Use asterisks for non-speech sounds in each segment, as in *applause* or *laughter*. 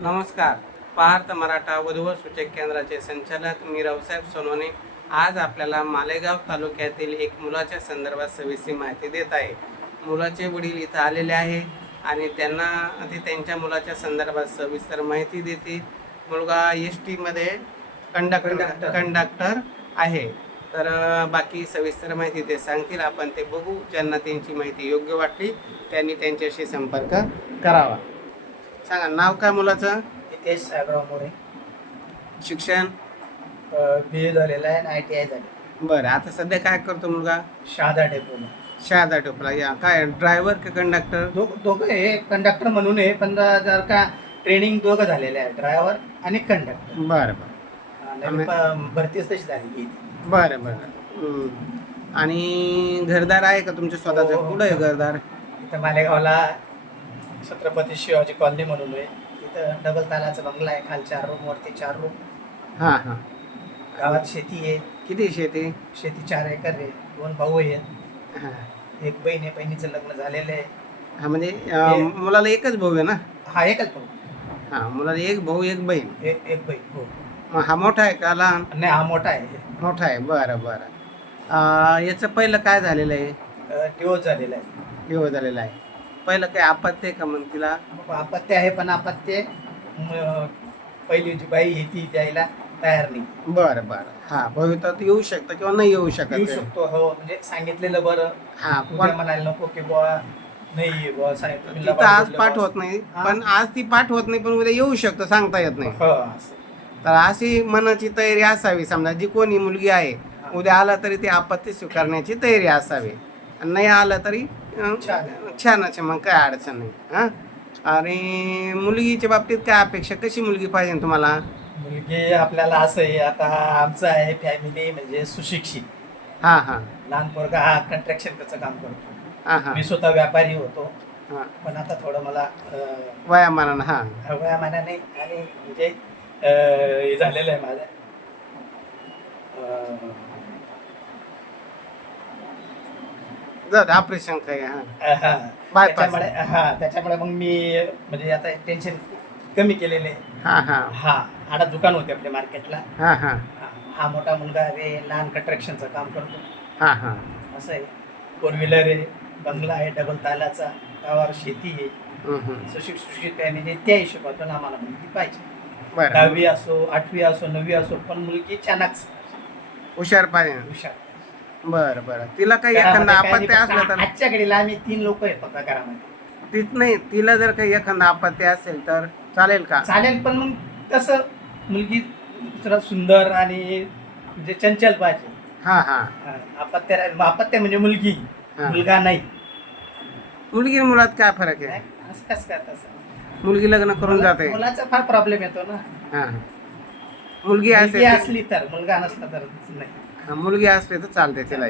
नमस्कार. पार्थ मराठा वधूवर सूचक केंद्राचे संचालक मी रावसाहेब सोनवणे आज आपल्याला मालेगाव तालुक्यातील एक मुलाच्या संदर्भात सविस्तर माहिती देत आहे. मुलाचे वडील इथं आलेले आहे आणि त्यांना ते त्यांच्या मुलाच्या संदर्भात सविस्तर माहिती देतील मुलगा एस टीमध्ये कंडक्टर कंडक्टर. आहे. तर बाकी सविस्तर माहिती ते सांगतील. आपण ते बघू. ज्यांना त्यांची माहिती योग्य वाटली त्यांनी त्यांच्याशी संपर्क करावा. सांगा नाव काय मुलाचं? हितेश साहेबराव मोरे. शिक्षण? बी ए झालेला आहे आणि आय टी आय झाले बरं आता सध्या काय करतो मुलगा? शहादा डेपोला. शहादा टोपला या. काय ड्रायव्हर का कंडक्टर? दोघं हे कंडक्टर म्हणून आहे पण जर का ट्रेनिंग दोघं झालेले आहे ड्रायव्हर आणि कंडक्टर. बरं बरं. आणि भरतीच तशी झालेली आहे. बरं बरं. हम्म. आणि घरदार आहे का तुमच्या स्वतःचं? हो. कुठं आहे घरदार? इथं मालेगावला छत्रपती शिवाजी कॉलनी म्हणून आहे. तिथं डबल तालाचा बंगला आहे खाल चार रूम वरती चार रूम हां हां. गावात शेती आहे. किती शेती? शेती चार एकर आहे दोन भाऊ आहेत. हां. एक बहीण आहे बहिणीचं लग्न झालेलं आहे. हा म्हणजे अं, मुलाला एकच भाऊ आहे ना? हा एकच भाऊ. हां मुलाला एक भाऊ एक बहीण. एक एक बहीण हो. मग हा मोठा आहे का लहान? नाही हा मोठा आहे. मोठा आहे बरं बरं. अं, याचं पहिलं काय झालेलं आहे? डिवोर्स झालेला आहे. विवाह झालेला आहे. पहिलं काय आपत्ती आहे का मग तिला अपत्य आहे पण अपत्य म, पहिली जी बाई आहे ती द्यायला तयार नाही बरं बरं हा भविष्यात येऊ शकतं किंवा नाही येऊ शकत येऊ. शकतो हो म्हणजे सांगितलेलं बरं हा उद्या पण म्हणायला नको की बुवा नाही बुवा सांगितलं मी तिथं लबाड आज बोललो पाठवत. नाही हा. पण आज ती पाठवत नाही पण उद्या येऊ शकतं सांगता येत नाही हो असं. तर अशी मनाची तयारी असावी समजा जी कोणी मुलगी आहे उद्या आला तरी ती आपत्ती स्वीकारण्याची तयारी असावी आणि नाही आलं तरी अं, छान. छानच आहे मग काय अडचण नाही. हा? आणि मुलगीच्या बाबतीत काय अपेक्षा? कशी मुलगी पाहिजे तुम्हाला? मुलगी आपल्याला असं आहे आता आमचं आहे फॅमिली म्हणजे सुशिक्षित. हा हा. लहान पोरगा हा कंट्रॅक्शनचं काम करतो. हा हा. मी स्वतः व्यापारी होतो. हा. पण आता थोडं मला अं, वयामानानं हा. वयामानाने आणि म्हणजे अं, हे झालेलं आहे माझं. अं, जर ऑपरेशन काय हा. हा. Bypass. त्याच्यामुळे हा त्याच्यामुळे मग मी म्हणजे आता टेन्शन कमी केलेले. हा हा. हा आडा दुकान होते आपल्या मार्केटला. हा हा. हा, हा मोठा मुलगा आहे लहान कंट्रॅक्शनचं काम करतो. हा हा. असं आहे. फोर व्हीलर आहे बंगला आहे डबल तालाचा गावावर शेती आहे. हम्म, हम्म. सुशिक्षित सुशिक्षित फॅमिली त्या हिशोबातून आम्हाला मुलगी पाहिजे. बरं. दहावी असो आठवी असो नववी असो पण मुलगी छानच हुशार पाहिजे. हुशार. बरं बरं. तिला काही एखादा घरामध्ये नाही, असलं फक्त तर? आजच्या घडीला आम्ही तीन लोक आहे फक्त घरामध्ये. तीच नाही तिला जर काही एखादा आपत्ती असेल तर चालेल का? चालेल पण मग तसं मुलगी जरा सुंदर आणि म्हणजे चंचल पाहिजे. हा हा. हा, अपत्य अपत्य म्हणजे मुलगी हा. मुलगा नाही. मुलगी आणि मुलात काय फरक आहे? असं कसं मुलगी लग्न करून जाते. मुलाचा फार प्रॉब्लेम येतो ना. हा. मुलगी मुलगी असेल असली तर मुलगा नसला तर नाही. मुलगी असली तर चालते तिला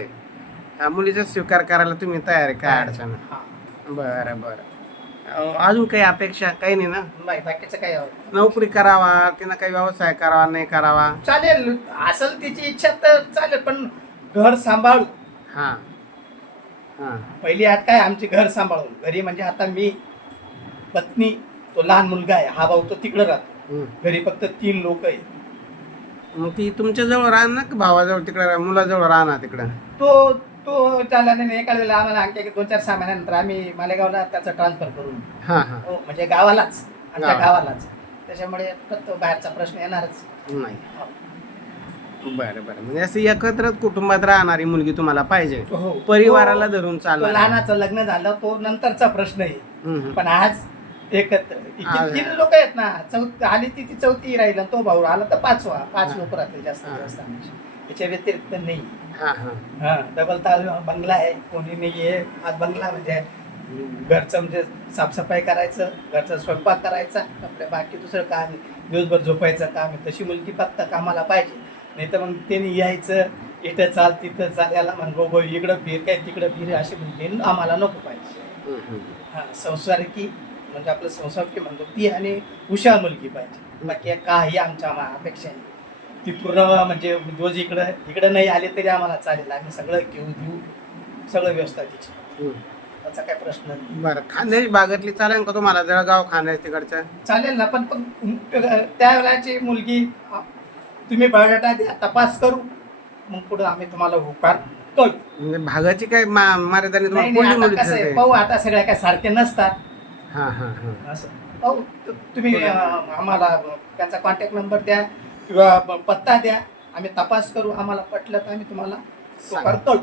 हा मुलीचा स्वीकार करायला तुम्ही तयार आहे काय अडचण. हा. बरं बरं. अं, अजून काही अपेक्षा? काही नाही ना? नाही बाकीचं काय आवडत नोकरी करावा तिनं काही व्यवसाय करावा नाही करावा? चालेल. असेल तिची इच्छा तर चालेल पण घर सांभाळू. हा. हा. पहिली आत काय आमचे घर सांभाळून. घरी म्हणजे आता मी पत्नी तो लहान मुलगा आहे. हा भाऊ तो तिकडे राहतो. हम्म. घरी फक्त तीन लोक आहे मग ती तुमच्या जवळ राहणार ना का भावाजवळ तिकडे मुलाजवळ राहणार तिकडं? तो तो त्याला नाही एका वेळेला आम्हाला आणखी एक दोन चार सहा महिन्यानंतर आम्ही मालेगावला त्याचं ट्रान्सफर करून. हा हा. हो म्हणजे गावालाच आमच्या गावाला. गावालाच. त्याच्यामुळे तो बाहेरचा प्रश्न येणारच. नाही. बरं बरं. म्हणजे असं एकत्र कुटुंबात राहणारी मुलगी तुम्हाला पाहिजे. हो. परिवाराला धरून तो चालणार लहानाचं लग्न झालं तो नंतरचा प्रश्न आहे हम्म, हम्म. पण आज एकत्र. तीन लोक आहेत ना. चौथ आली ती ती चौथी राहील तो भाऊ आला तर पाचवा पाच. लोक राहतील जास्त हा. जास्त आमची. याच्या व्यतिरिक्त नाही. हा डबल ताल बंगला आहे. कोणी नाही आहे आज बंगला म्हणजे घरचं म्हणजे साफसफाई करायचं घरचा स्वयंपाक करायचा आपल्या बाकी दुसरं काम आहे. दिवसभर झोपायचं काम आहे. तशी मुलगी फक्त कामाला पाहिजे. नाही तर मग त्यांनी यायचं इथं चाल तिथं चाल याला म्हण गो इकडं फिर काय तिकडं फिर अशी मुलगी आम्हाला नको पाहिजे. हा संसारिकी म्हणजे आपलं संसारकी म्हणतो ती आणि हुशार मुलगी पाहिजे. बाकी काही आमच्या अपेक्षा नाही. ती पूर्ण म्हणजे रोज इकडं इकडं नाही आले तरी आम्हाला चालेल. आम्ही सगळं घेऊ देऊ. सगळं व्यवस्था तिची. त्याचा काय प्रश्न नाही. बरं खानदेश भागातली चालेल का तुम्हाला? जळगाव खानदेश तिकडच्या चालेल ना पण पण त्या वेळाची मुलगी तुम्ही बायोडाटा द्या तपास करू. मग पुढे आम्ही तुम्हाला होकार करू. म्हणजे भागाची काय मा- मर्यादाने नाही? पाहू आता सगळ्या काय सारखे नसतात. हा हा हा. असं. तु- तुम्ही अं, आम्हाला त्यांचा कॉन्टॅक्ट नंबर द्या किंवा ब- पत्ता द्या. आम्ही तपास करू आम्हाला पटलं तर आम्ही तुम्हाला होकार करू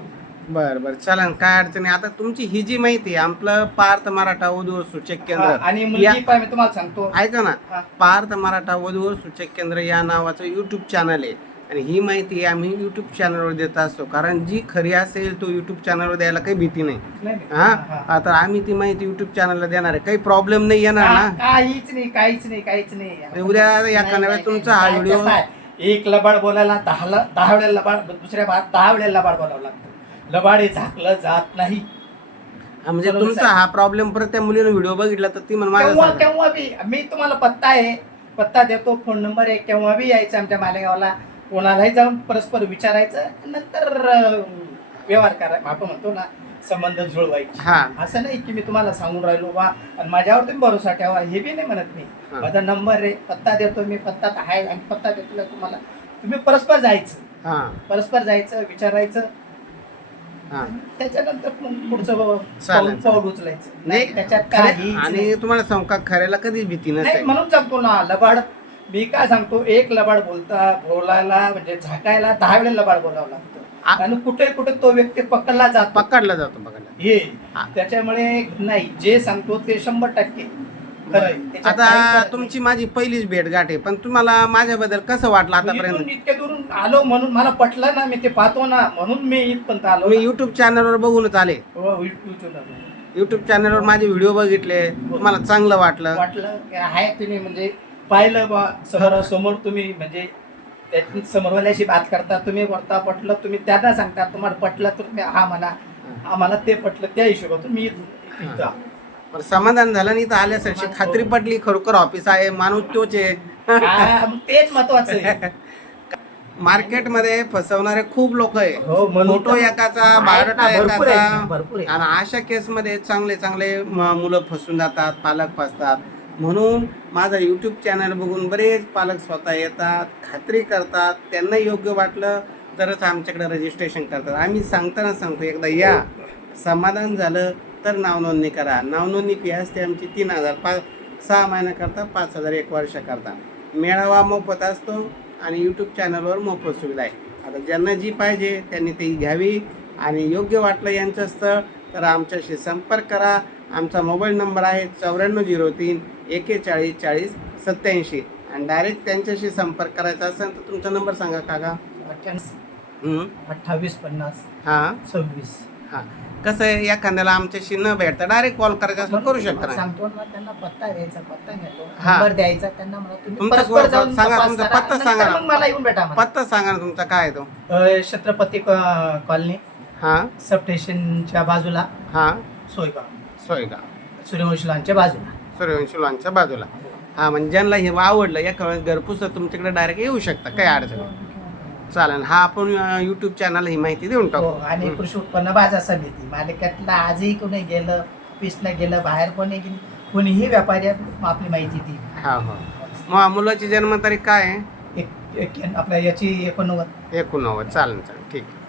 बर बर. चालेल काय अडचणी आता तुमची ही जी माहिती आहे आपलं पार्थ मराठा वधू सूचक हा, केंद्र आणि या- मुलगी पण मी तुम्हाला सांगतो. ऐका ना. हा. पार्थ मराठा वधू सूचक केंद्र या नावाचं युट्यूब चॅनल आहे. आणि ही माहिती आम्ही युट्यूब चॅनलवर देत असतो. कारण जी खरी असेल तो युट्यूब चॅनलवर द्यायला काही भीती नाही. नाही, नाही. हा. आता आम्ही ती माहिती युट्यूब चॅनलला देणार आहे. काही प्रॉब्लेम नाही येणार का- ना. काहीच नाही काहीच नाही काहीच नाही. उद्या नाही, वेळेस नाही, तुमचा हा व्हिडिओ- एक लबाड बोलायला दहा दहा वेळेला लबाड दुसऱ्या भागात दहा वेळेला लबाड बोलावं लागतं. लबाड झाकलं जात नाही. म्हणजे बरोबर तुमचा. हा प्रॉब्लेम परत त्या मुलीने व्हिडिओ बघितला तर ती केव्हा बी मी तुम्हाला पत्ता आहे. पत्ता देतो फोन नंबर आहे. केव्हा बी यायचं आमच्या मालेगावला कोणालाही जाऊन परस्पर विचारायचं नंतर अं, व्यवहार करा. आपण म्हणतो ना संबंध जुळवायचे. हा. असं नाही की मी तुम्हाला सांगून राहिलो बा आणि माझ्यावर तुम्ही भरोसा ठेवा. हे बी नाही म्हणत मी. हा. माझा नंबर आहे पत्ता देतो मी. पत्ता आहे आणि पत्ता देतो ना तुम्हाला तुम्ही परस्पर जायचं. हा. परस्पर जायचं विचारायचं. हा. त्याच्यानंतर मग पुढचं पाऊल चालेल. पाऊल उचलायचं. नाही नाही त्याच्यात खरे- आणि तुम्हाला सांगू का खऱ्याला कधीच भीती नाही नसते. म्हणून सांगतो ना लबाड मी काय सांगतो एक लबाड बोलता बोलायला म्हणजे झाकायला दहा वेळेला लबाड बोलावं लागतं. आ- आणि कुठे कुठे तो व्यक्ती पकडला जातो. पकडला जातो पकडला. हे आ- त्याच्यामुळे नाही जे सांगतो ते शंभर टक्के. आता तुमची माझी पहिलीच भेट गाठ पण तुम्हाला माझ्याबद्दल कसं वाटलं. आतापर्यंत इतक्या दुरून आलो म्हणून मला पटलं ना मी ते पाहतो ना म्हणून मी इथपर्यंत आलो मी. युट्यूब चॅनलवर बघूनच आले हो. युट्यूब चॅनलवर माझे व्हिडिओ बघितले तुम्हाला चांगलं वाटलं वाटलं आहे तुम्ही म्हणजे पाहिलं बा समोर समोर तुम्ही म्हणजे समोरवाल्याशी बात करता तुम्ही वरता पटलं तुम्ही त्यांना सांगता तुम्हाला पटलं तर तुम्ही हा आम्हाला ते पटलं त्या हिशोबातून मी. बरं, समाधान झालं नाही तर आल्यासारखी खात्री पटली खरोखर ऑफिस आहे माणूस तोच आहे. हा, मग तेच महत्वाचं आहे. *laughs* मार्केटमध्ये फसवणारे खूप लोक आहे. हो, म्हणून फोटो तर- एकाचा आहेत बायोडाटा ना, भरपूर आहेत ना, एकाचा. भरपूर. आणि अशा केसमध्ये चांगले चांगले म- मुलं फसून जातात पालक फसतात. म्हणून माझा यूट्यूब चॅनल बघून बरेच पालक स्वतः येतात खात्री करतात. त्यांना योग्य वाटलं तरच आमच्याकडे रजिस्ट्रेशन करतात. आम्ही सांगताना सांगतो एकदा या. समाधान झालं तर नावनोंदणी करा. नावनोंदणी फी असते आमची तीन हजार. पाच सहा महिन्याकरता पाच हजार एक वर्षाकरता मेळावा मोफत असतो आणि यूट्यूब चॅनलवर मोफत सुविधा आहे. आता ज्यांना जी पाहिजे त्यांनी ती घ्यावी आणि योग्य वाटलं यांचं स्थळ तर आमच्याशी संपर्क करा. आमचा मोबाईल नंबर आहे चौऱ्याण्णव झिरो तीन एकेचाळीस चाळीस सत्याऐंशी. आणि डायरेक्ट त्यांच्याशी संपर्क करायचा असेल तर तुमचा नंबर सांगा काका. हं? अठ्ठावीस पन्नास. हां. सव्वीस. हां. कसं आहे एखाद्याला आमच्याशी न भेटता डायरेक्ट कॉल करायचा असेल करू शकता. ना सांगतो ना त्यांना पत्ता द्यायचा पत्ता घेतो हा. नंबर द्यायचा त्यांना म्हणा तुम्ही तुमचा परस्पर कोण- जाऊन सांगा तपास तुमचा करा. पत्ता नंतर सांगा. मग मला येऊन भेटा. पत्ता सांगा ना तुमचा काय आहे तो? अ, छत्रपती कॉ- कॉलनी. हां. सब स्टेशनच्या बाजूला. हां. सोयगाव. सोयगाव. सूर्यवंशलांच्या बाजूला. सूर्यवंशी लॉनच्या बाजूला. हा म्हणजे ज्यांना हे आवडलं या वेळेस घरपोच तुमच्याकडे डायरेक्ट येऊ शकता काही अडचण नाही. चालेल. हा आपण युट्यूब चॅनल ही माहिती देऊन हो टाकू आणि हं. कृषी उत्पन्न बाजार समिती. मालिकातला आजही कोणी गेलं ऑफिसला गेलं बाहेर कोणी गेली कोणीही व्यापारी आपली माहिती दी हा हो. मग मुलाची जन्मतारीख काय आहे? एक एक आपल्या याची एकोणनव्वद. एकोणनव्वद. चालेल चालेल. ठीक आहे.